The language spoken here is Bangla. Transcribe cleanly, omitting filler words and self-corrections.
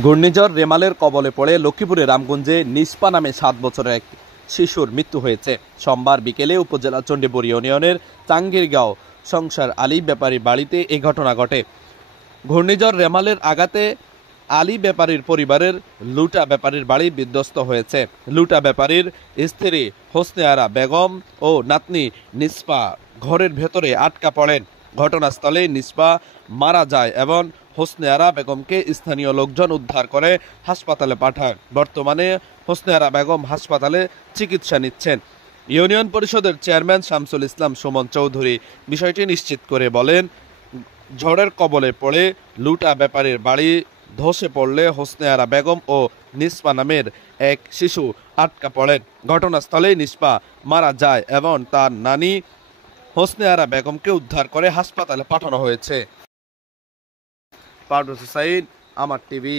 ঘূর্ণিঝড় রেমালের কবলে পড়ে লক্ষ্মীপুরের রামগঞ্জে নিষ্পা নামে ৭ বছরের এক শিশুর মৃত্যু হয়েছে। সোমবার বিকেলে উপজেলা চণ্ডীপুর ইউনিয়নের চাঙ্গিরগাঁও সংসার আলী ব্যাপারীর বাড়িতে এ ঘটনা ঘটে। ঘূর্ণিঝড় রেমালের আঘাতে আলী ব্যাপারীর পরিবারের লুটা ব্যাপারীর বাড়ি বিধ্বস্ত হয়েছে। লুটা ব্যাপারীর স্ত্রী হোসনে আরা বেগম ও নাতনি নিষ্পা ঘরের ভেতরে আটকা পড়েন। ঘটনাস্থলে নিষ্পা মারা যায় এবং হোসনে আরা বেগমকে স্থানীয় লোকজন উদ্ধার করে হাসপাতালে পাঠায়। বর্তমানে হোসনে আরা বেগম হাসপাতালে চিকিৎসা নিচ্ছেন। ইউনিয়ন পরিষদের চেয়ারম্যান শামসুল ইসলাম সুমন চৌধুরী বিষয়টি নিশ্চিত করে বলেন, ঝড়ের কবলে পড়ে লুটা ব্যাপারীর বাড়ি ধসে পড়লে হোসনে আরা বেগম ও নিষ্পা নামের এক শিশু আটকা পড়েন। ঘটনাস্থলে নিষ্পা মারা যায় এবং তার নানি হোসনে আরা বেগমকে উদ্ধার করে হাসপাতালে পাঠানো হয়েছে। পারভেজ হোসাইন, আমার টিভি।